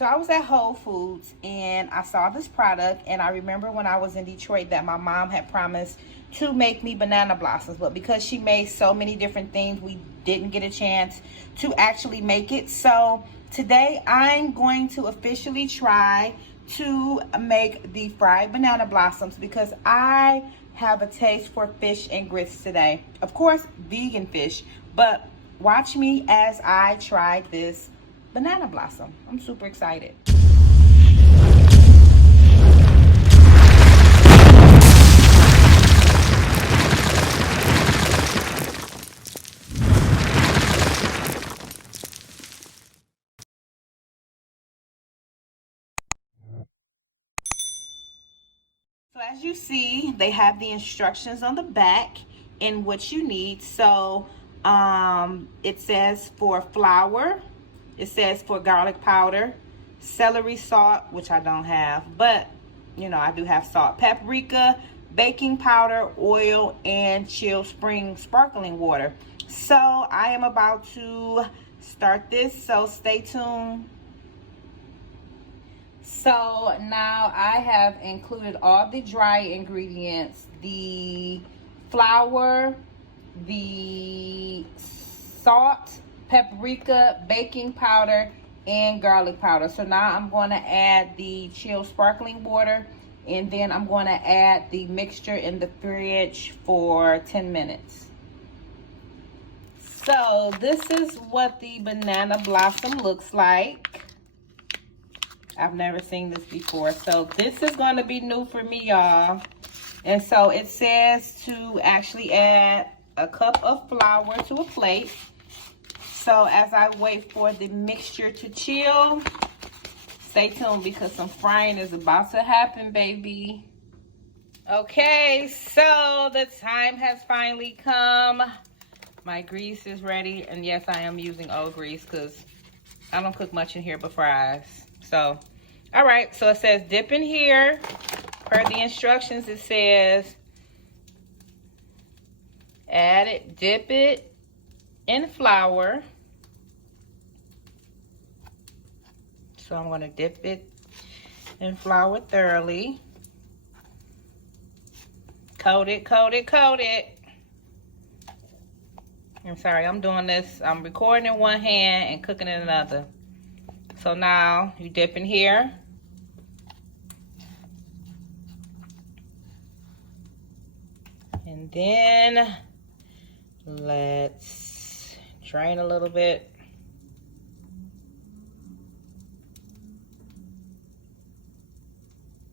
So I was at Whole Foods and I saw this product, and I remember when I was in Detroit that my mom had promised to make me banana blossoms, but because she made so many different things, we didn't get a chance to actually make it. So today I'm going to officially try to make the fried banana blossoms because I have a taste for fish and grits today. Of course, vegan fish, but watch me as I try this banana blossom. I'm super excited. So as you see, they have the instructions on the back and what you need. So it says for flour, it says for garlic powder, celery salt, which I don't have, but you know, I do have salt, paprika, baking powder, oil, and chill spring sparkling water. So I am about to start this, so stay tuned. So now I have included all the dry ingredients, the flour, the salt, paprika, baking powder, and garlic powder. So now I'm going to add the chill sparkling water, and then I'm going to add the mixture in the fridge for 10 minutes. So this is what the banana blossom looks like. I've never seen this before, so this is going to be new for me, y'all. And so it says to actually add a cup of flour to a plate. So as I wait for the mixture to chill, stay tuned because some frying is about to happen, baby. Okay, so the time has finally come. My grease is ready, and yes, I am using old grease because I don't cook much in here but fries. So, all right, so it says dip in here. Per the instructions, it says add it, dip it in flour. So I'm going to dip it in flour thoroughly. Coat it, coat it, coat it. I'm sorry, I'm doing this. I'm recording in one hand and cooking in another. So now you dip in here. And then let's drain a little bit.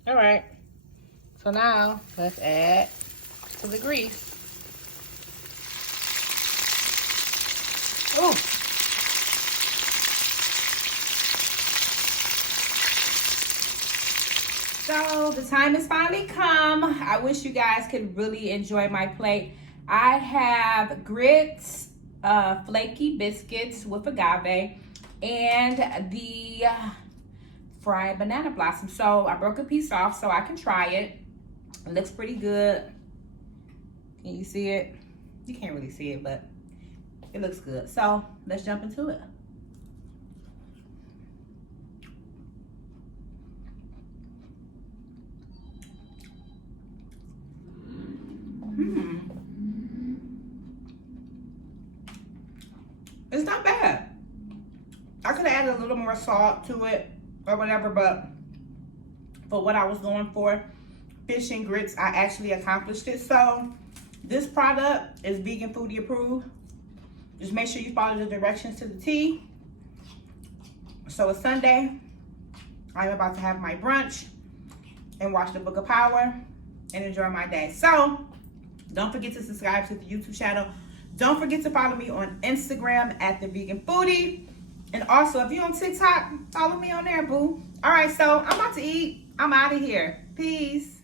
All right, so now let's add to the grease. Oh. So the time has finally come. I wish you guys could really enjoy my plate. I have grits, flaky biscuits with agave, and the fried banana blossom. So I broke a piece off so I can try it. It looks pretty good. Can you see it? You can't really see it, but it looks good. So let's jump into it. It's not bad. I could have added a little more salt to it or whatever, but for what I was going for, fish and grits, I actually accomplished it. So this product is vegan foodie approved. Just make sure you follow the directions to the T. So it's Sunday. I'm about to have my brunch and watch the Book of Power and enjoy my day. So don't forget to subscribe to the YouTube channel. Don't forget to follow me on Instagram at The Vegan Foodie. And also, if you're on TikTok, follow me on there, boo. All right, so I'm about to eat. I'm out of here. Peace.